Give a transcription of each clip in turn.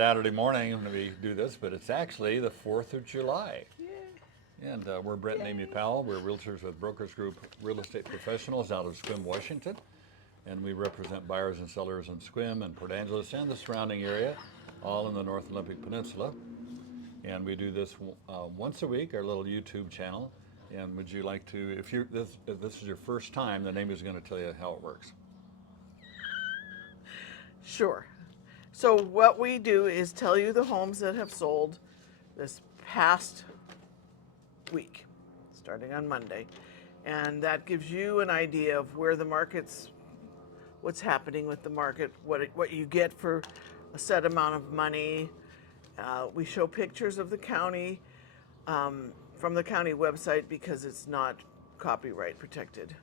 Saturday morning when we do this, but it's actually the 4th of July. And we're Brett and Amy Powell. We're realtors with Brokers Group Real Estate Professionals out of Sequim, Washington. And we represent buyers and sellers in Sequim and Port Angeles and the surrounding area, all in the North Olympic Peninsula. And we do this once a week, our little YouTube channel. And would you like to, if this is your first time, then Amy's going to tell you how it works. Sure. So what we do is tell you the homes that have sold this past week, starting on Monday. And that gives you an idea of where the market's, what's happening with the market, what you get for a set amount of money. We show pictures of the county from the county website because it's not copyright protected.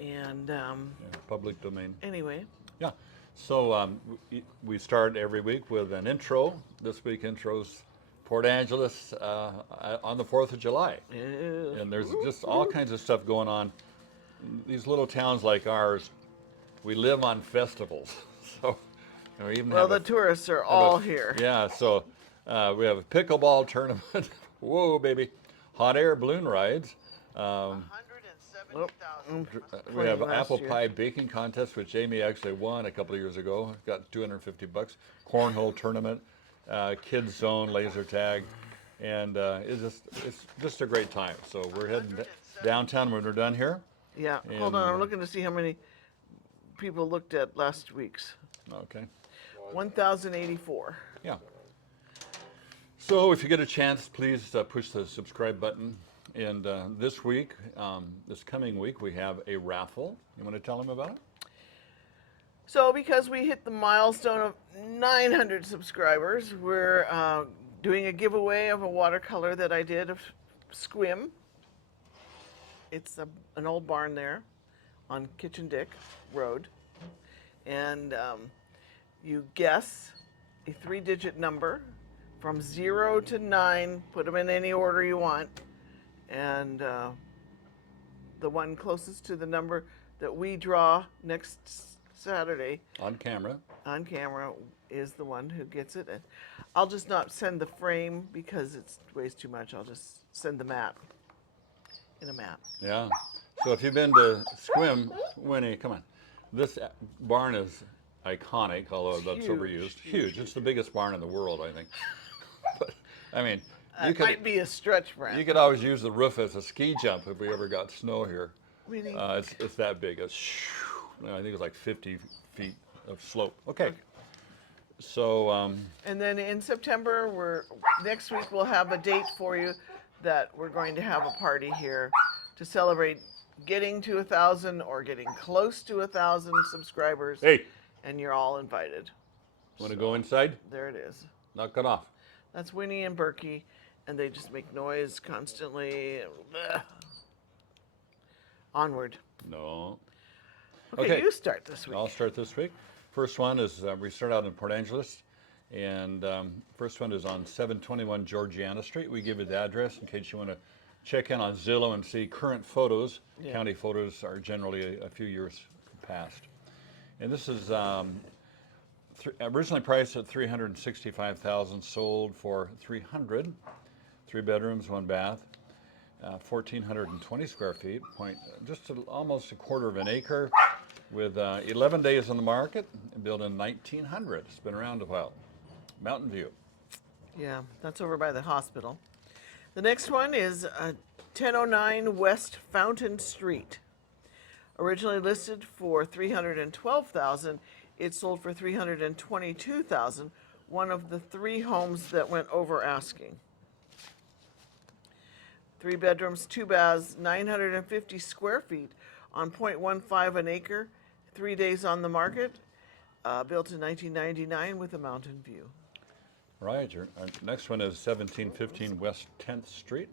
And Public domain. anyway, Yeah. So we start every week with an intro. This week intro's Port Angeles on the 4th of July. And there's just all kinds of stuff going on. These little towns like ours, we live on festivals. So we even well, have the tourists are all here. Yeah, so we have a pickleball tournament. Whoa, baby. Hot air balloon rides. 170,000. We have last apple year. pie baking contest, which Amy actually won a couple of years ago. Got $250. Cornhole tournament, kids zone, laser tag, and it's just a great time. So we're heading downtown when we're done here. Yeah, hold on. I'm looking to see how many people looked at last week's. Okay. 1,084. Yeah. So if you get a chance, please push the subscribe button. And this week, this coming week, we have a raffle. You want to tell them about it? So because we hit the milestone of 900 subscribers, we're doing a giveaway of a watercolor that I did of Sequim. It's an old barn there on Kitchen Dick Road. And you guess a 3-digit number from 0 to 9, put them in any order you want. And the one closest to the number that we draw next Saturday On camera. is the one who gets it. And I'll just not send the frame because it weighs too much. I'll just send the mat in a mat. Yeah. So if you've been to Sequim, Winnie, come on. This barn is iconic, although that's overused. Huge. It's the biggest barn in the world, I think. But I mean, It might be a stretch, Brent. you could always use the roof as a ski jump if we ever got snow here. Really? It's that big. I think it's like 50 feet of slope. Okay. So And then in September, next week we'll have a date for you that we're going to have a party here to celebrate getting to 1,000 or getting close to 1,000 subscribers. hey, And you're all invited. want to go inside? There it is. Knock it off. That's Winnie and Berkey, and they just make noise constantly. Blech. Onward. No. Okay, you start this week. I'll start this week. First one is we start out in Port Angeles, and first one is on 721 Georgiana Street. We give you the address in case you want to check in on Zillow and see current photos. Yeah. County photos are generally a few years past. And this is originally priced at $365,000, sold for $300,000. 3 bedrooms, 1 bath, 1,420 square feet, almost a quarter of an acre, with 11 days on the market, built in 1900. It's been around a while. Mountain View. Yeah, that's over by the hospital. The next one is 1009 West Fountain Street. Originally listed for $312,000, it sold for $322,000. One of the 3 homes that went over asking. 3 bedrooms, 2 baths, 950 square feet on 0.15 an acre. 3 days on the market. Built in 1999 with a mountain view. Right. Our next one is 1715 West 10th Street.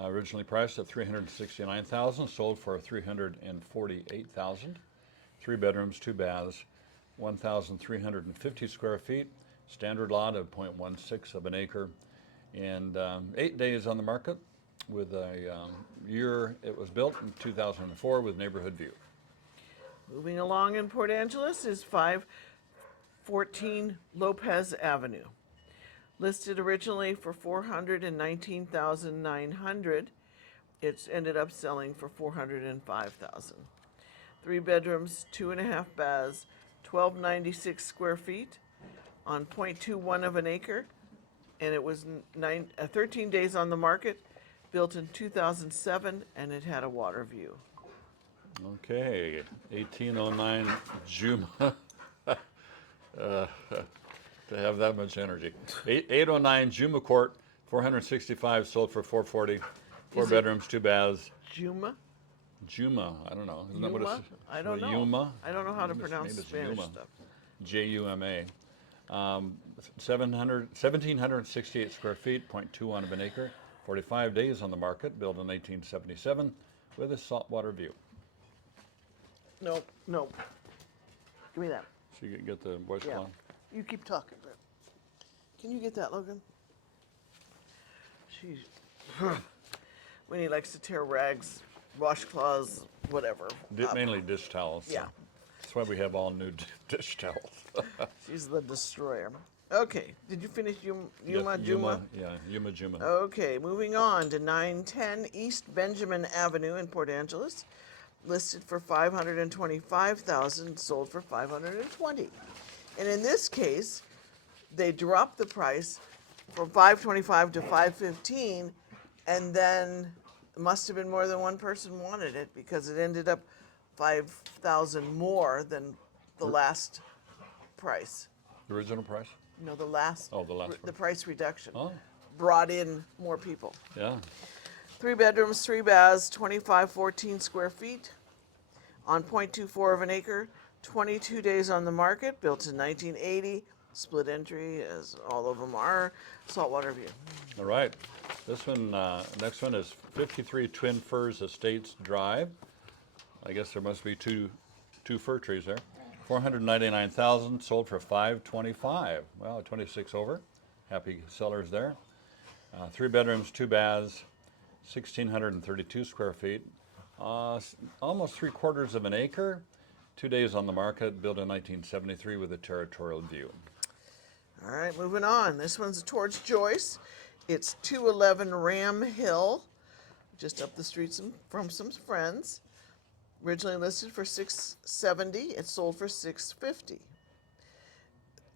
Originally priced at $369,000, sold for $348,000. 3 bedrooms, 2 baths, 1,350 square feet. Standard lot of 0.16 of an acre, and 8 days on the market. With a year it was built in 2004 with neighborhood view. Moving along in Port Angeles is 14 Lopez Avenue. Listed originally for $419,900. It's ended up selling for $405,000. 3 bedrooms, 2.5 baths, 1,296 square feet on 0.21 of an acre. And it was 13 days on the market, built in 2007, and it had a water view. Okay, 1809 Juma. To have that much energy. 809 Juma Court, 465, sold for 440. 4 Is it bedrooms, 2 baths. Juma? Juma, I don't know. Isn't that what Yuma? it's? I don't know. Yuma? I don't know how to Maybe pronounce it's Spanish Yuma. stuff. Juma. 1,768 square feet, 0.21 of an acre. 45 days on the market, built in 1877, with a saltwater view. Nope, nope. Give me that. So you can get the voice Yeah. on. You keep talking. Can you get that, Logan? She's when he likes to tear rags, washcloths, whatever. up. Mainly dish towels. so Yeah. That's why we have all new dish towels. She's the destroyer. Okay, did you finish Yuma? Yes, Juma? Yeah, Juma. Okay, moving on to 910 East Benjamin Avenue in Port Angeles. Listed for $525,000, sold for $520,000. And in this case, they dropped the price from $525,000 to $515,000, and then it must have been more than one person wanted it because it ended up $5,000 more than the last price. The original price? No, the last. Oh, the last the price. price reduction. Oh, Brought in more people. yeah. 3 bedrooms, 3 baths, 2,514 square feet on 0.24 of an acre, 22 days on the market, built in 1980, split entry, as all of them are, saltwater view. All right. This one, next one is 53 Twin Firs Estates Drive. I guess there must be two fir trees there. 499,000, sold for 525. Well, 26 over. Happy sellers there. 3 bedrooms, 2 baths, 1,632 square feet. Almost 3/4 of an acre. 2 days on the market, built in 1973 with a territorial view. All right, moving on. This one's towards Joyce. It's 211 Ram Hill, just up the street from some friends. Originally listed for $670. It sold for $650.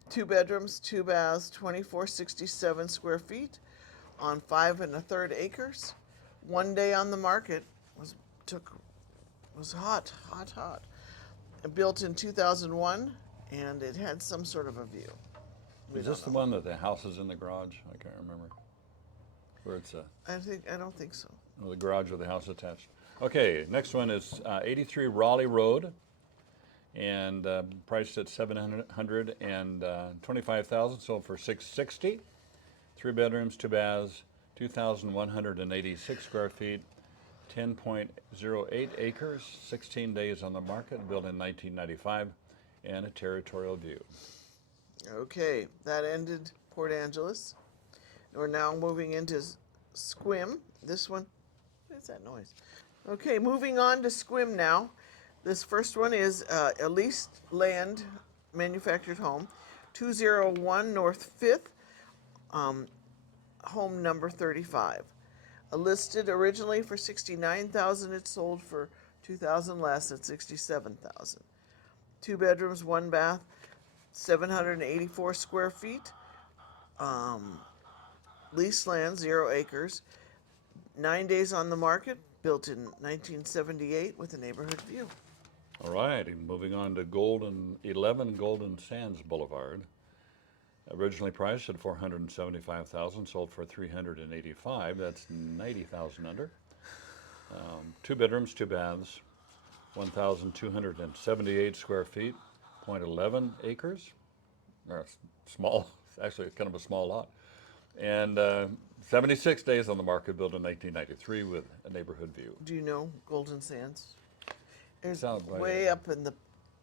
2 bedrooms, 2 baths, 2,467 square feet on 5 1/3 acres. 1 day on the market, was hot. Built in 2001, and it had some sort of a view. Is this the one that the house is in the garage? I can't remember. Where it's I don't think so. the garage with the house attached. Okay, next one is 83 Raleigh Road, and priced at $725,000, sold for $660. 3 bedrooms, 2 baths, 2,186 square feet, 10.08 acres, 16 days on the market, built in 1995, and a territorial view. Okay, that ended Port Angeles. We're now moving into Sequim. This one, what is that noise? Okay, moving on to Sequim now. This first one is a leased land manufactured home, 201 North 5th, home number 35. Listed originally for $69,000, it sold for $2,000 less at $67,000. 2 bedrooms, 1 bath, 784 square feet. Leased land, 0 acres. 9 days on the market, built in 1978 with a neighborhood view. All right, and moving on to 11 Golden Sands Boulevard. Originally priced at $475,000, sold for $385,000. That's $90,000 under. 2 bedrooms, 2 baths, 1,278 square feet, 0.11 acres. Or small, actually kind of a small lot. And 76 days on the market, built in 1993 with a neighborhood view. Do you know Golden Sands? It's Sounds right. way up in the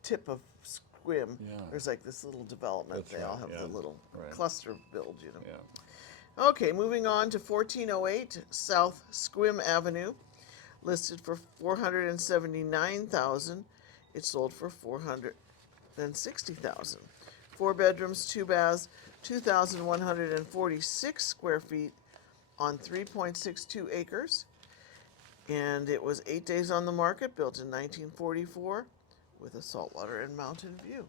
tip of Sequim. Yeah. There's like this little development. That's They all right, have yeah. the little Right. cluster build, Yeah. Okay, moving on to 1408 South Sequim Avenue, listed for $479,000. It sold for $460,000. 4 bedrooms, 2 baths, 2,146 square feet on 3.62 acres. And it was 8 days on the market, built in 1944, with a saltwater and mountain view.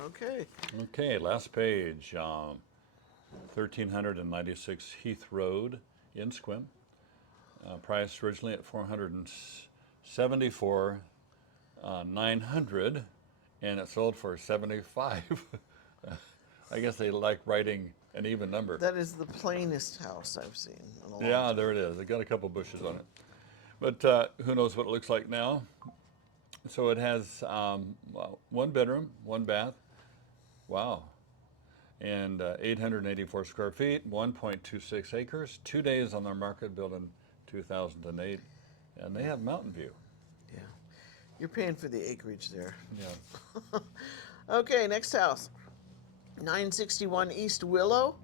Okay. Okay, last page. 1396 Heath Road in Sequim. Priced originally at 474, 900, and it sold for 75. I guess they like writing an even number. That is the plainest house I've seen in a long Yeah, time. there it is. It got a couple bushes on it, but who knows what it looks like now. So it has 1 bedroom, 1 bath. Wow. And 884 square feet, 1.26 acres, 2 days on their market, built in 2008, and they have mountain view. Yeah. You're paying for the acreage there. Yeah. Okay, next house. 961 East Willow,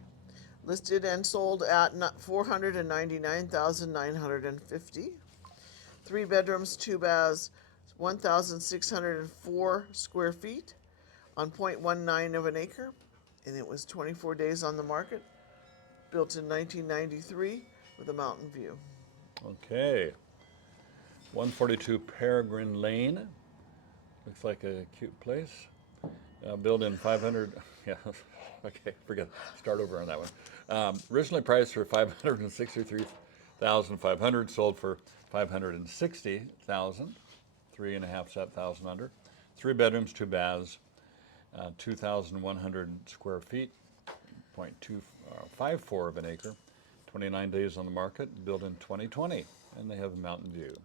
listed and sold at 499,950. 3 bedrooms, 2 baths, 1,604 square feet on 0.19 of an acre, and it was 24 days on the market, built in 1993 with a mountain view. Okay. 142 Peregrine Lane. Looks like a cute place. Built in 500. Yeah. Okay. Forget. Start over on that one. Originally priced for 563,500. Sold for 560,000. 3.5 thousand under. 3 bedrooms, 2 baths. 2,100 square feet. 0.254 of an acre. 29 days on the market. Built in 2020, and they have a mountain view.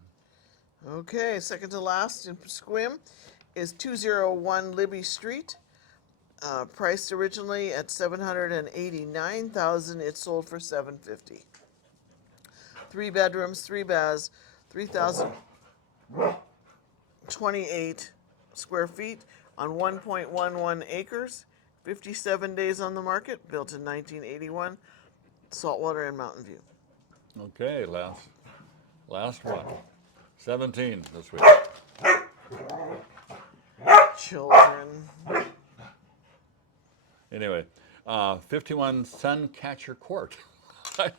Okay, second to last in Sequim is 201 Libby Street. Priced originally at 789,000, it sold for 750. 3 bedrooms, 3 baths, 3,028 square feet on 1.11 acres. 57 days on the market, built in 1981. Saltwater and mountain view. Okay, last one. 17 this week. Children. Anyway, 51 Suncatcher Court. That's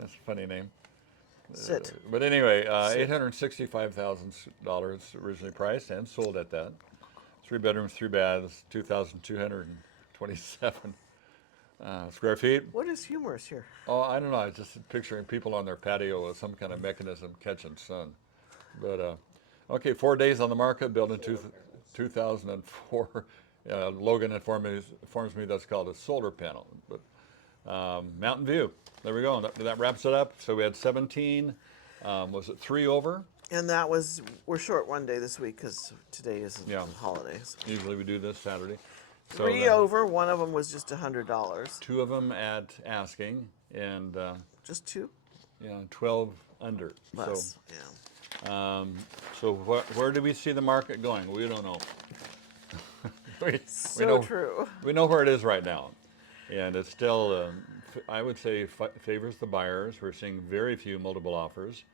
a funny name. Sit. But anyway, $865,000 originally priced and sold at that. 3 bedrooms, 3 baths, 2,227 square feet. What is humorous here? Oh, I don't know. I was just picturing people on their patio with some kind of mechanism catching sun. But okay, 4 days on the market, built in 2004. Logan informs me that's called a solar panel. But mountain view. There we go. That wraps it up. So we had 17. Was it 3 over? And we're short one day this week because today is holidays. Usually we do this Saturday. So 3 over, one of them was just $100. 2 of them at asking, and Just 2? 12 under. Less, So where do we see the market going? We don't know. we True. We know where it is right now, and it's still, I would say, favors the buyers. We're seeing very few multiple offers.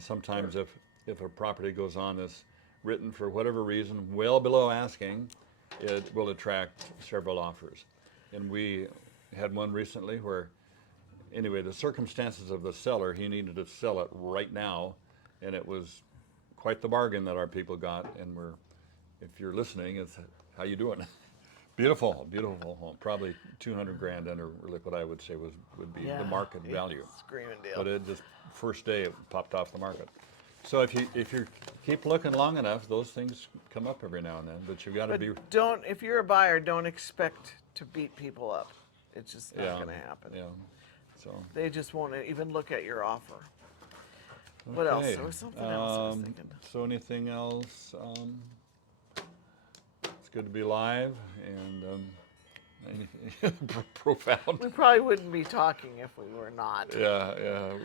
Sometimes if a property goes on that's written for whatever reason well below asking, it will attract several offers. And we had one recently where, anyway, the circumstances of the seller, he needed to sell it right now, and it was quite the bargain that our people got. And if you're listening, it's how you doing? Beautiful, beautiful home. Probably 200 grand under really what I would say would be the market value. Screaming deal. But it just first day it popped off the market. So if you keep looking long enough, those things come up every now and then. But you got to be. If you're a buyer, don't expect to beat people up. It's just not going to happen. Yeah. So. They just won't even look at your offer. What else? There was something else I was thinking. So anything else? It's good to be live and profound. We probably wouldn't be talking if we were not. Yeah.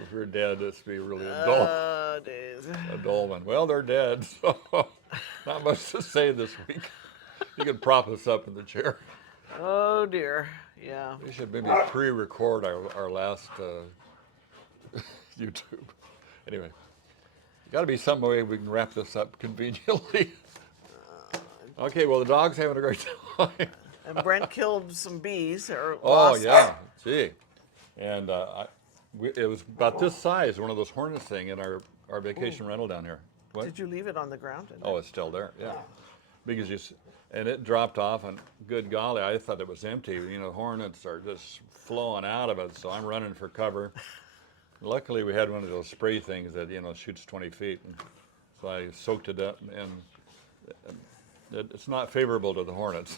If we're dead, this would be really a dull. Days. A dull one. Well, they're dead, so not much to say this week. You can prop us up in the chair. Oh dear. Yeah. We should maybe pre-record our last YouTube. Anyway, got to be some way we can wrap this up conveniently. Okay, well, the dog's having a great time. And Brent killed some bees. Or Oh, lost- yeah, gee. And it was about this size, one of those hornets thing in our vacation rental down here. What? Did you leave it on the ground? Oh, it's still there, yeah. Because and it dropped off, and good golly, I thought it was empty. You know, hornets are just flowing out of it, so I'm running for cover. Luckily, we had one of those spray things that, you know, shoots 20 feet. And so I soaked it up, and it's not favorable to the hornets.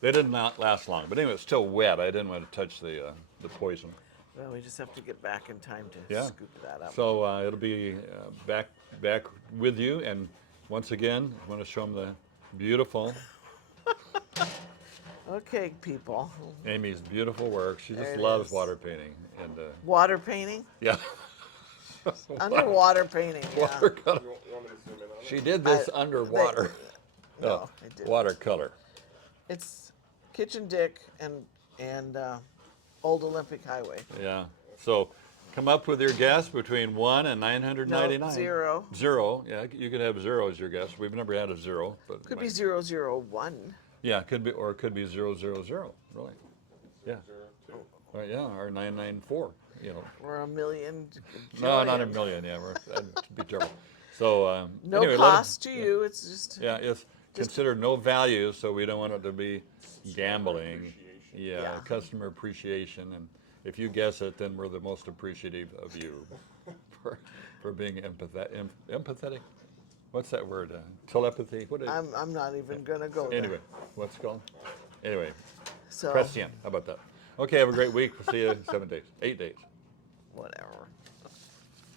They did not last long. But anyway, it's still wet. I didn't want to touch the poison. Well, we just have to get back in time to Yeah. scoop that up. So it'll be back with you. And once again, I want to show them the beautiful Okay, people. Amy's beautiful work. She There just it loves is. water painting. And Water painting? yeah. Underwater painting. Yeah. Watercolor. She did this underwater. No, I didn't. Watercolor. It's Kitchen Dick and Old Olympic Highway. Yeah. So come up with your guess between 1 and 999. No, 0. 0. Yeah, you could have 0 as your guess. We've never had a 0. But Could be 001. Yeah, it could be, or it could be 000. Really. Yeah. Or, yeah, or 994. You know. Or a million. No, not a jillion. million. Yeah, that'd be terrible. So No anyway, cost to you. It's just. Yeah, it's considered no value, so we don't want it to be gambling. Yeah, Yeah. customer appreciation, and if you guess it, then we're the most appreciative of you for being empathetic. What's that word? Telepathy. What is? I'm not even gonna go there. Anyway, what's it called? Anyway, So prescient. How about that? Okay, have a great week. We'll see you in 7 days, 8 days. whatever.